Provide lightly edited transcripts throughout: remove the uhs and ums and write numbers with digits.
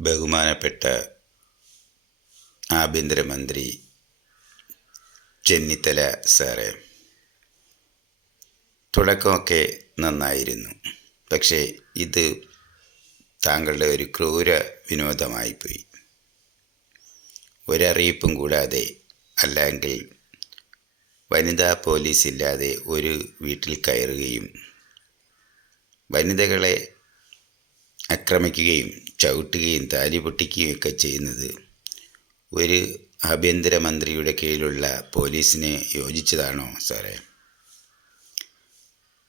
ബഹുമാനപ്പെട്ട ആഭ്യന്തരമന്ത്രി ചെന്നിത്തല സാറേ, തുടക്കമൊക്കെ നന്നായിരുന്നു. പക്ഷേ ഇത് താങ്കളുടെ ഒരു ക്രൂര വിനോദമായിപ്പോയി. ഒരറിയിപ്പും കൂടാതെ, അല്ലെങ്കിൽ വനിതാ പോലീസ് ഇല്ലാതെ ഒരു വീട്ടിൽ കയറുകയും വനിതകളെ ആക്രമിക്കുകയും ചവിട്ടുകയും താലി പൊട്ടിക്കുകയും ഒക്കെ ചെയ്യുന്നത് ഒരു ആഭ്യന്തരമന്ത്രിയുടെ കീഴിലുള്ള പോലീസിന് യോജിച്ചതാണോ സാറേ?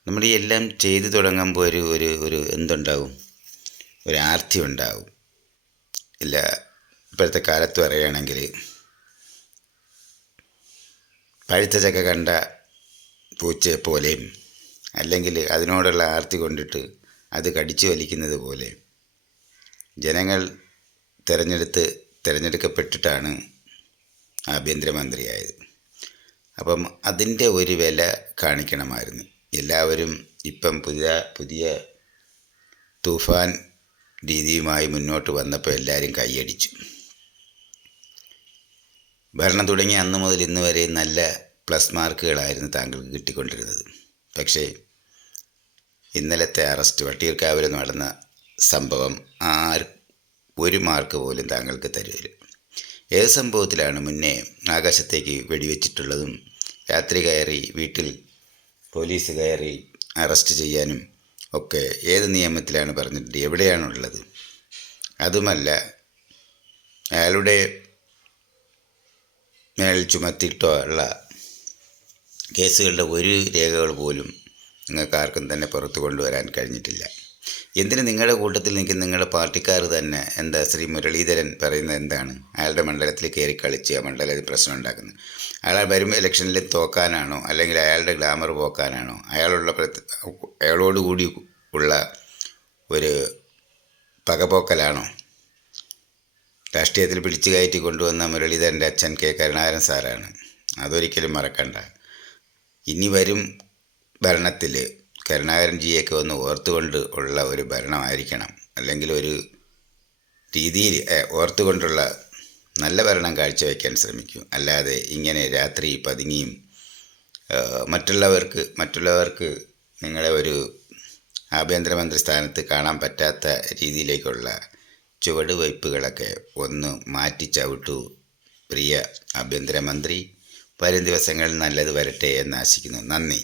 നമ്മൾ ഈ എല്ലാം ചെയ്തു തുടങ്ങുമ്പോൾ ഒരു എന്തുണ്ടാവും, ഒരു ആർത്തി ഉണ്ടാവും. ഇല്ല, ഇപ്പോഴത്തെ കാലത്ത് പറയുകയാണെങ്കിൽ പഴുത്ത ചക്ക കണ്ട പൂച്ചയെ പോലെയും, അല്ലെങ്കിൽ അതിനോടുള്ള ആർത്തി കൊണ്ടിട്ട് അത് കടിച്ചു വലിക്കുന്നത് പോലെ ജനങ്ങൾ തിരഞ്ഞെടുക്കപ്പെട്ടിട്ടാണ് ആഭ്യന്തരമന്ത്രിയായത്. അപ്പം അതിൻ്റെ ഒരു വില കാണിക്കണമായിരുന്നു. എല്ലാവരും ഇപ്പം പുതിയ തൂഫാൻ രീതിയുമായി മുന്നോട്ട് വന്നപ്പോൾ എല്ലാവരും കൈയടിച്ചു. ഭരണം തുടങ്ങിയ അന്ന് മുതൽ ഇന്ന് വരെ നല്ല പ്ലസ് മാർക്കുകളായിരുന്നു താങ്കൾക്ക് കിട്ടിക്കൊണ്ടിരുന്നത്. പക്ഷേ ഇന്നലത്തെ അറസ്റ്റ്, വട്ടിയൂർക്കാവിൽ നടന്ന സംഭവം ഒരു മാർക്ക് പോലും താങ്കൾക്ക് തരില്ല. ഏത് സംഭവത്തിലാണ് മുന്നേ ആകാശത്തേക്ക് വെടിവെച്ചിട്ടുള്ളതും രാത്രി കയറി വീട്ടിൽ പോലീസ് കയറി അറസ്റ്റ് ചെയ്യാനും ഒക്കെ ഏത് നിയമത്തിലാണ് പറഞ്ഞിട്ടുണ്ട്? എവിടെയാണുള്ളത്? അതുമല്ല, അയാളുടെ മേൽ ചുമത്തിയിട്ടുള്ള കേസുകളുടെ ഒരു രേഖകൾ പോലും നിങ്ങൾക്ക് ആർക്കും തന്നെ പുറത്തു കൊണ്ടുവരാൻ കഴിഞ്ഞിട്ടില്ല. എന്തിന് നിങ്ങളുടെ കൂട്ടത്തിൽ നിൽക്കുന്ന നിങ്ങളുടെ പാർട്ടിക്കാർ തന്നെ, എന്താ ശ്രീ മുരളീധരൻ പറയുന്നത് എന്താണ്? അയാളുടെ മണ്ഡലത്തിൽ കയറി കളിച്ച് ആ മണ്ഡലത്തിൽ പ്രശ്നം ഉണ്ടാക്കുന്നത് അയാൾ വരുമ്പോൾ ഇലക്ഷനിൽ തോക്കാനാണോ, അല്ലെങ്കിൽ അയാളുടെ ഗ്ലാമർ പോക്കാനാണോ, അയാളോടുകൂടി ഉള്ള ഒരു പകപോക്കലാണോ? രാഷ്ട്രീയത്തിൽ പിടിച്ചു കയറ്റി കൊണ്ടുവന്ന മുരളീധരൻ്റെ അച്ഛൻ കെ കരുണാകരൻ സാറാണ്. അതൊരിക്കലും മറക്കണ്ട. ഇനി വരും ഭരണത്തിൽ കരുണാകരൻജിയൊക്കെ ഒന്ന് ഓർത്തുകൊണ്ട് ഉള്ള ഒരു ഭരണമായിരിക്കണം, അല്ലെങ്കിൽ ഒരു രീതിയിൽ ഓർത്തുകൊണ്ടുള്ള നല്ല ഭരണം കാഴ്ചവെക്കാൻ ശ്രമിക്കൂ. അല്ലാതെ ഇങ്ങനെ രാത്രി പതുങ്ങിയും മറ്റുള്ളവർക്ക് നിങ്ങളെ ഒരു ആഭ്യന്തരമന്ത്രി സ്ഥാനത്ത് കാണാൻ പറ്റാത്ത രീതിയിലേക്കുള്ള ചുവടുവയ്പ്പുകളൊക്കെ ഒന്ന് മാറ്റി ചവിട്ടൂ പ്രിയ ആഭ്യന്തരമന്ത്രി. വരും ദിവസങ്ങളിൽ നല്ലത് വരട്ടെ എന്ന് ആശിക്കുന്നു. നന്ദി.